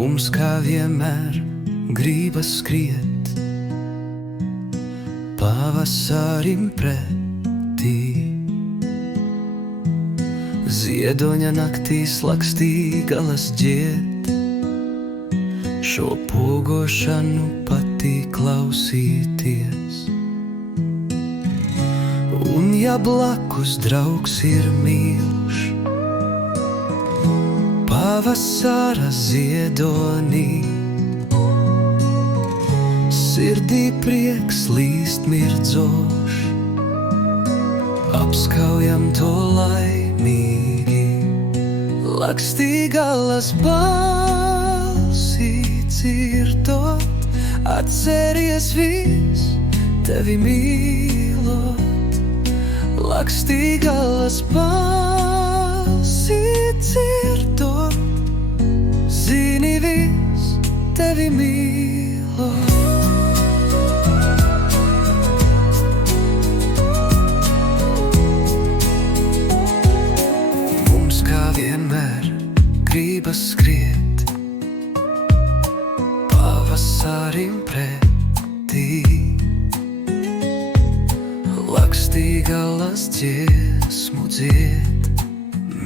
Mums kā vienmēr gribas skriet pavasarim pretī. Ziedoņa naktīs lakstīgalas dzied, šo pogošanu patīk klausīties. Un ja blakus draugs ir mīluš, pavasara ziedonī, sirdī prieks līst mirdzošs, apskaujam to laimīgi. Lakstīgalas balsi dzirdot, atceries vis tevi mīlot. Lakstīgalas balsi dzirdot, zini vis tevi mīlot. Mums kā vienmēr gribas skriet pavasarim pretī. Lakstīgalas dziesmu dzied,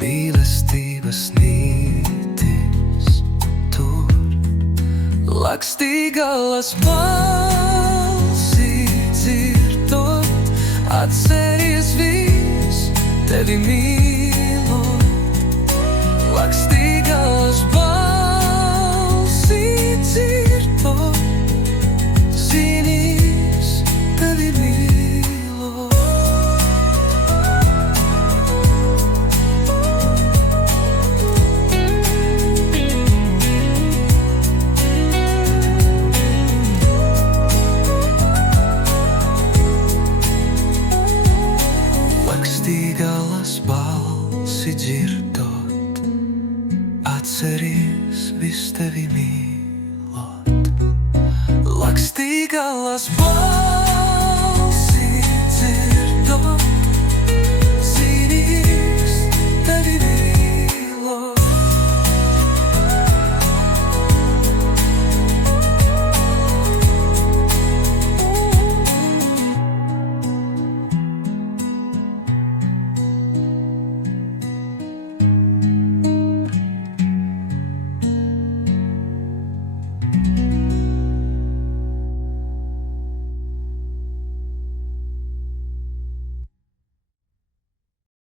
mīlestības nītis tur. Lakstīgalas balsi dzirdot, atceries vis tevi mīlot. Lakstīgalas balsi dzirdot, zini vis tevi mīlot. Lakstīgalas balsi dzirdot, atceries vis tevi mīlot. Lakstīgalas balsi